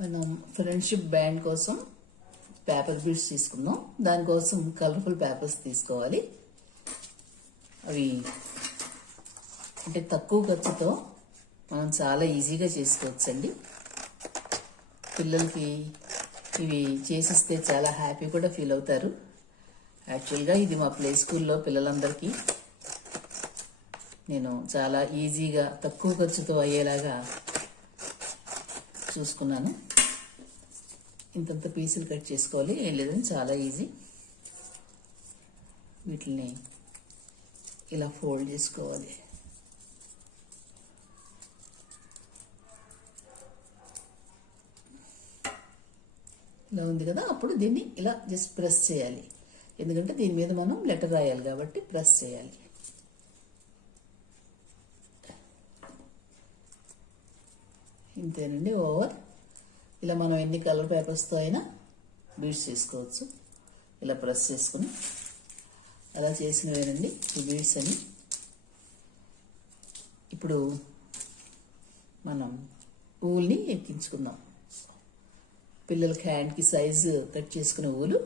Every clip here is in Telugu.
మనం ఫ్రెండ్షిప్ బ్యాండ్ కోసం పేపర్ బీడ్స్ తీసుకుందాం. దానికోసం కలర్ఫుల్ పేపర్స్ తీసుకోవాలి. అవి అంటే తక్కువ ఖర్చుతో మనం చాలా ఈజీగా చేసుకోవచ్చండి. పిల్లలకి ఇవి చేసిస్తే చాలా హ్యాపీ కూడా ఫీల్ అవుతారు. యాక్చువల్గా ఇది మా ప్లే స్కూల్లో పిల్లలందరికీ నేను చాలా ఈజీగా తక్కువ ఖర్చుతో అయ్యేలాగా చూసుకున్నాను. ఇంతంత పీసులు కట్ చేసుకోవాలి. ఏం లేదని చాలా ఈజీ వీటిని ఇలా ఫోల్డ్ చేసుకోవాలి. ఇలా ఉంది కదా అప్పుడు దీన్ని ఇలా జస్ట్ ప్రెస్ చేయాలి. ఎందుకంటే దీని మీద మనం లెటర్ రాయాలి కాబట్టి ప్రెస్ చేయాలి. ఇంతేనండి ఓవర్ ఇలా మనం ఎన్ని కలర్ పేపర్స్తో అయినా బీడ్స్ చేసుకోవచ్చు. ఇలా ప్రెస్ చేసుకుని అలా చేసినవేనండి ఈ బీడ్స్ అని ఇప్పుడు మనం ఊల్ని ఎక్కించుకుందాం. పిల్లలకి హ్యాండ్కి సైజు కట్ చేసుకునే ఊలు.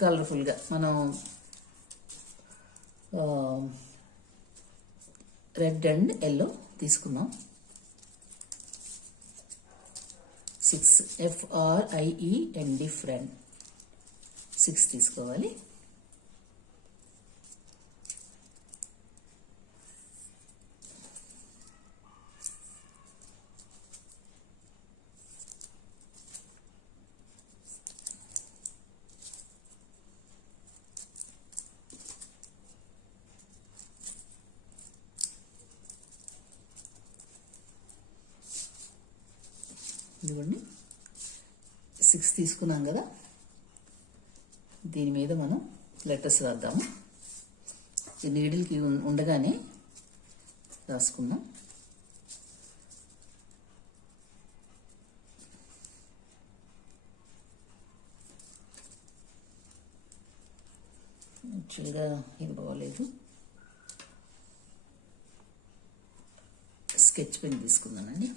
కలర్ఫుల్గా మనం రెడ్ అండ్ ఎల్లో తీసుకున్నాం six F R I E and different six తీసుకోవాలి. ఇదిగోండి. సిక్స్ తీసుకున్నాం కదా. దీని మీద మనం లెటర్స్ రాద్దాము. ఈ నీడిల్కి ఉండగానే రాసుకుందాం. యాక్చువల్గా ఇది బాగోలేదు. స్కెచ్ పెన్ తీసుకుందానండి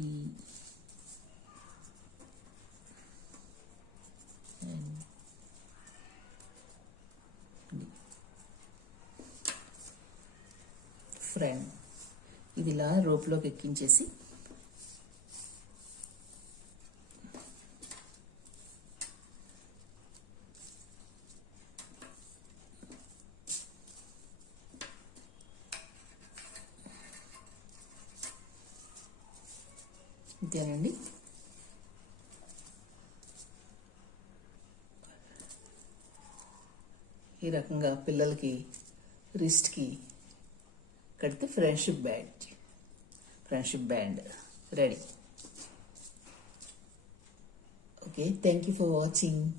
E and D ఫ్రెండ్ ఇది ఇలా రోప్లోకి ఎక్కించేసి ఇంతేనండి. ఈ రకంగా పిల్లలకి రిస్ట్కి కడితే friendship band. Friendship band. Ready. Okay thank you for watching.